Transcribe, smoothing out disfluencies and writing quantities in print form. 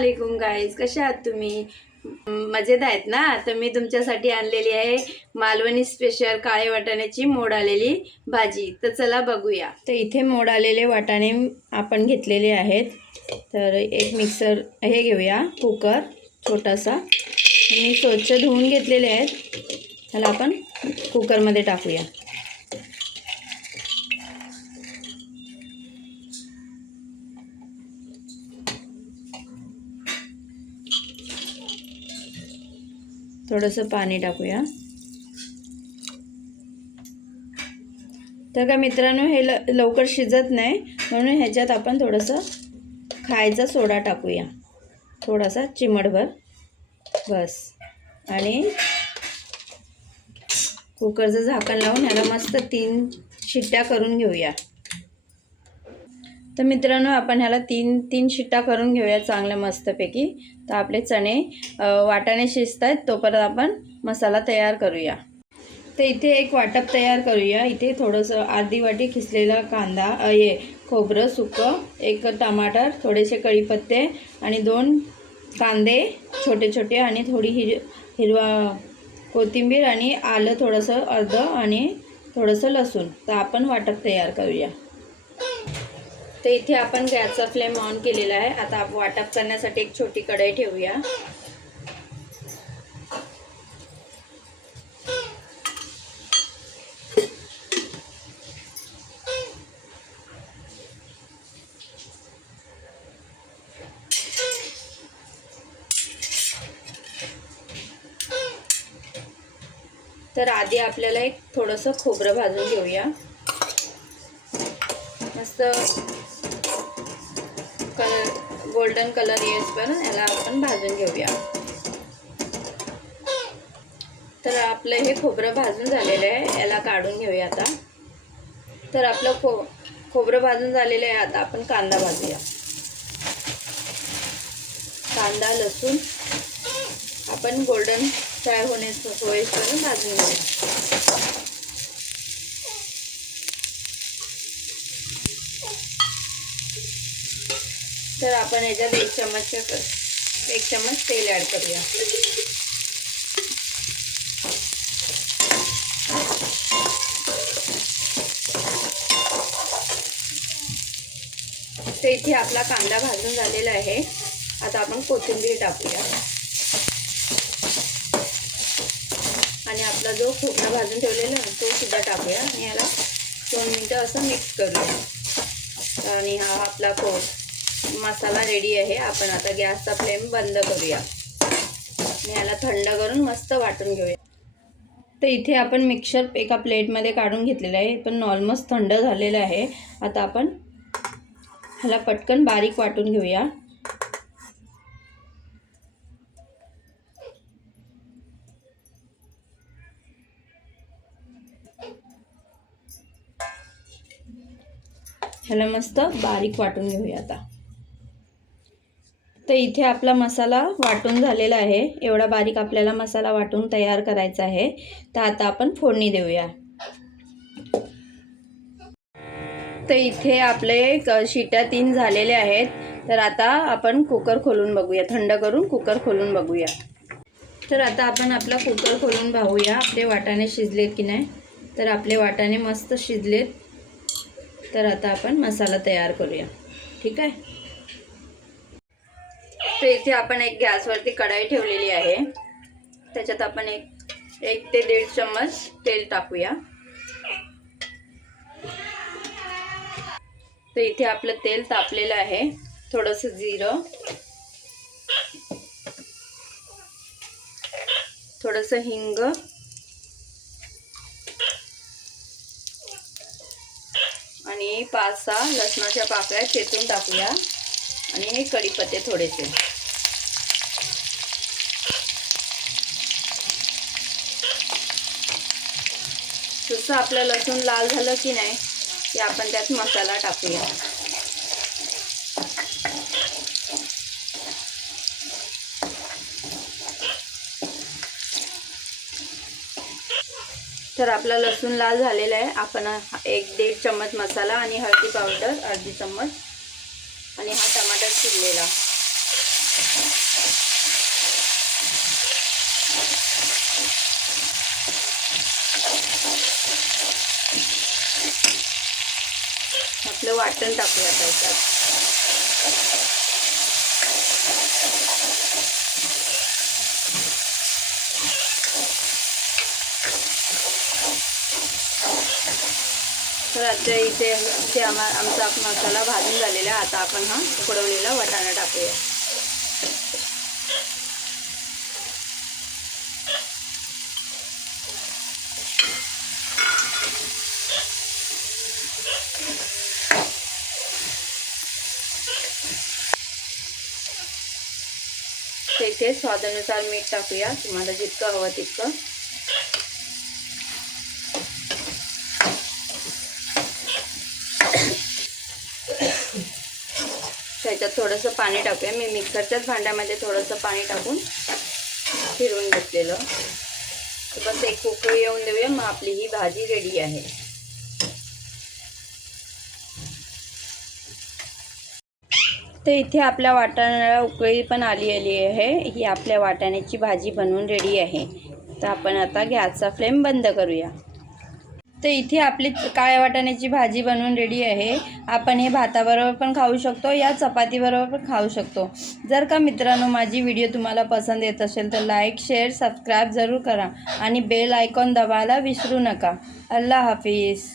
अस्सलामुअलैकुम गाईज, कशा आहात तुम्ही? मजेत आहेत ना? तर मी तुमच्यासाठी आणलेली आहे मालवणी स्पेशल काळे वाटाण्याची मोड आलेली भाजी. तर चला बघूया. तर इथे मोड आलेले वाटाणे आपण घेतलेले आहेत. तर एक मिक्सर हे घेऊया, कुकर छोटासा. मी स्वच्छ धुवून घेतलेले आहेत. त्याला आपण कुकरमध्ये टाकूया. थोडंसं पाणी टाकूया. तर का मित्रांनो, हे लवकर शिजत नाही, म्हणून ह्याच्यात आपण थोडंसं खायचा सोडा टाकूया, थोडासा चिमटभर बस. आणि कुकरचं झाकण लावून ह्याला मस्त 3 शिट्ट्या करून घेऊया. तर मित्रांनो, आपण ह्याला 3 शिट्ट्या करून घेऊया चांगल्या मस्तपैकी. तर आपले चणे वाटाणे शिजत आहेत, तोपर्यंत आपण मसाला तयार करूया. तर इथे एक वाटप तयार करूया. इथे थोडंसं अर्धी वाटी खिसलेला कांदा, खोबरं सुकं, 1 टमाटर, थोडेसे कढीपत्ते आणि 2 कांदे छोटे छोटे, आणि थोडी हिरवा कोथिंबीर, आणि आलं थोडंसं अर्धं, आणि थोडंसं लसूण. तर आपण वाटप तयार करूया. तर इथे आपण गॅसचा फ्लेम ऑन केलेला आहे. आता वाटप करण्यासाठी एक छोटी कढई ठेवूया. तर आधी आपल्याला एक थोडंसं खोबरं भाजून घेऊया. मस्त गोल्डन कलर येईपर्यंत याला आपण भाजून घेऊया. तर आपलं हे खोबरं भाजून झालेलं आहे, याला काढून घेऊया आता. तर आपलं खोबरं भाजून झालेलं आहे. आता आपण कांदा भाजूया. कांदा लसूण आपण गोल्डन फ्राय होईपर्यंत भाजून घेऊया. तर आपण याच्यात 1 चम्मच तेल ॲड करूया. तर इथे आपला कांदा भाजून झालेला आहे. आता आपण कोथिंबीर टाकूया, आणि आपला जो खोबरा भाजून ठेवलेला आहे तो सुद्धा टाकूया, आणि याला 2 मिनिटं असं मिक्स करूया. आणि हा आपला मसाला रेडी आहे. आपण आता गॅसचा फ्लेम बंद करूया आणि याला थंड करून मस्त वाटून घेऊया. तर इथे आपण मिक्सर एका प्लेटमध्ये काढून घेतलेलं आहे, पण ऑलमोस्ट थंड झालेलं आहे. आता आपण ह्याला पटकन बारीक वाटून घेऊया. ह्याला मस्त बारीक वाटून घेऊया आता. तर इथे आपला मसाला वाटून झालेला आहे. एवढा बारीक आपल्याला मसाला वाटून तयार करायचा आहे. तर आता आपण फोडणी देऊया. तर इथे आपले शिट्ट्या 3 झालेले आहेत. तर आता आपण कुकर खोलून बघूया, थंड करून कुकर खोलून बघूया. तर आता आपण आपला कुकर खोलून पाहूया आपले वाटाणे शिजलेत की नाही. तर आपले वाटाणे मस्त शिजलेत. तर आता आपण मसाला तयार करूया. ठीक आहे. तर इथे आपण एक गॅसवरती कढाई ठेवलेली आहे. त्याच्यात आपण एक ते 1.5 चम्मच तेल टाकूया. तर इथे आपलं तेल तापलेलं आहे. थोडंसं जिरं, थोडंसं हिंग, आणि 5-6 लसणाच्या पाकळ्या चेचून टाकूया, आणि हे कढीपत्ते थोडेसे. जसं आपलं लसूण लाल झालं की नाही की आपण त्यात मसाला टाकूया. तर आपला लसूण लाल झालेला आहे. आपण 1-1.5 चम्मच मसाला, आणि हळदी पावडर अर्धी चम्मच, आणि हा टमाटर चिरलेला आपलं वाटण टाकूया त्याच्यात. तर आता इथे आमचा मसाला भाजून झालेला आहे. आता आपण हा उकडवलेला वाटाणा टाकूया. इथे स्वादानुसार मीठ टाकूया, तुम्हाला जितकं हवं तितकं. त्याच्यात थोडंसं पाणी टाकूया. मी मिक्सरच्याच भांड्यामध्ये थोडंसं पाणी टाकून फिरवून घेतलेलं. तर बस एक उकळी येऊन देऊया, मग आपली ही भाजी रेडी आहे. तर इथे आपल्या वाटाण्याला उकळी पण आली आहे. ही आपल्या वाटाण्याची भाजी बनवून रेडी आहे. तर आपण आता गॅसचा फ्लेम बंद करूया. तर इथे आपली काळ्या वाटाण्याची भाजी बनवून रेडी आहे. आपण हे भाताबरोबर पण खाऊ शकतो, या चपातीबरोबर पण खाऊ शकतो. जर का मित्रांनो माझी व्हिडिओ तुम्हाला पसंत येत असेल तर लाईक, शेअर, सबस्क्राईब जरूर करा आणि बेल आयकॉन दाबायला विसरू नका. अल्लाह हाफिज.